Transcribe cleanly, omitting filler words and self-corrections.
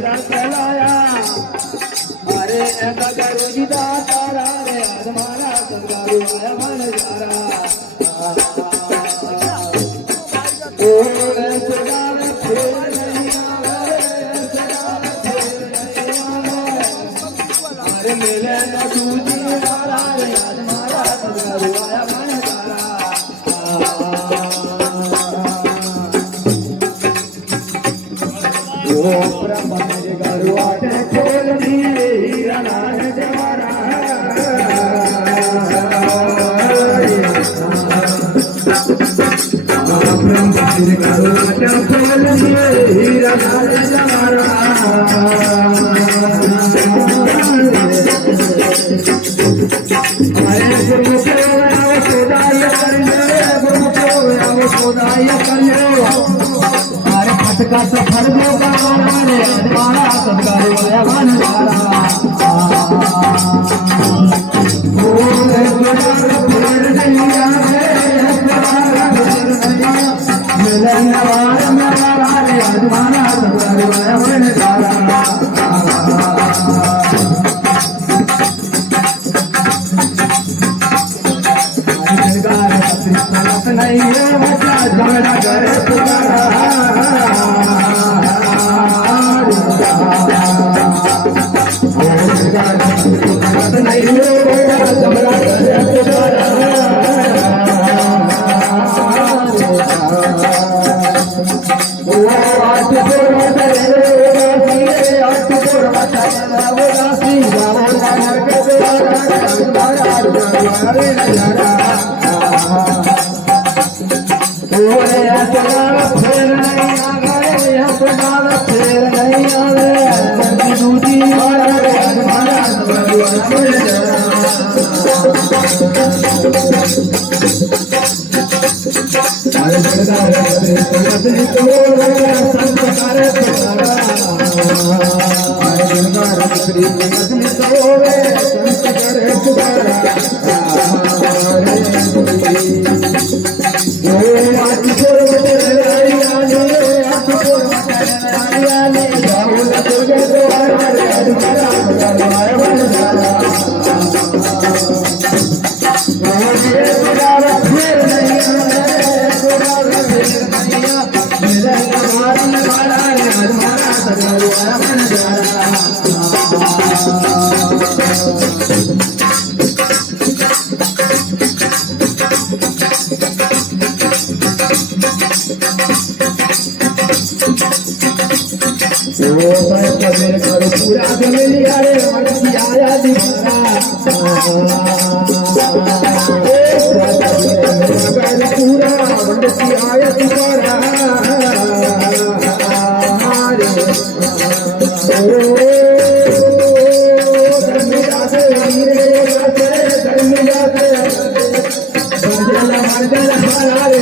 फुला चलाया अरे ऐसा करो जिदा तारा रे आदमारा संगारू आया मन जारा ओ सदार फेर नहीं आवे सदार फेर नहीं आवे अरे मिले न दूजी तारा रे आदमारा संगारू आया मन जारा ओ ब्रह्मन गरुआटे खोल दिए हीरा लाल जवारा ब्रह्मन गरुआटे खोल दिए हीरा लाल जवारा आए गुरु को खुदाई कर ले गुरु को खुदाई कर ले का सफल होगा रे हमारा संगारू आया मन जारा ओ रे फूल नहीं आवे मिलन वार मेरा रे हमारा संगारू आया मन जारा संगार पति नहीं है बचा झगड़ा करे पुकारा पूरा जमिया रे मर्जी आया दीवारा पूरा मर्जी आया दीवारा धर्मिया से हीरे धर्मिया से मर्जला हमारा रे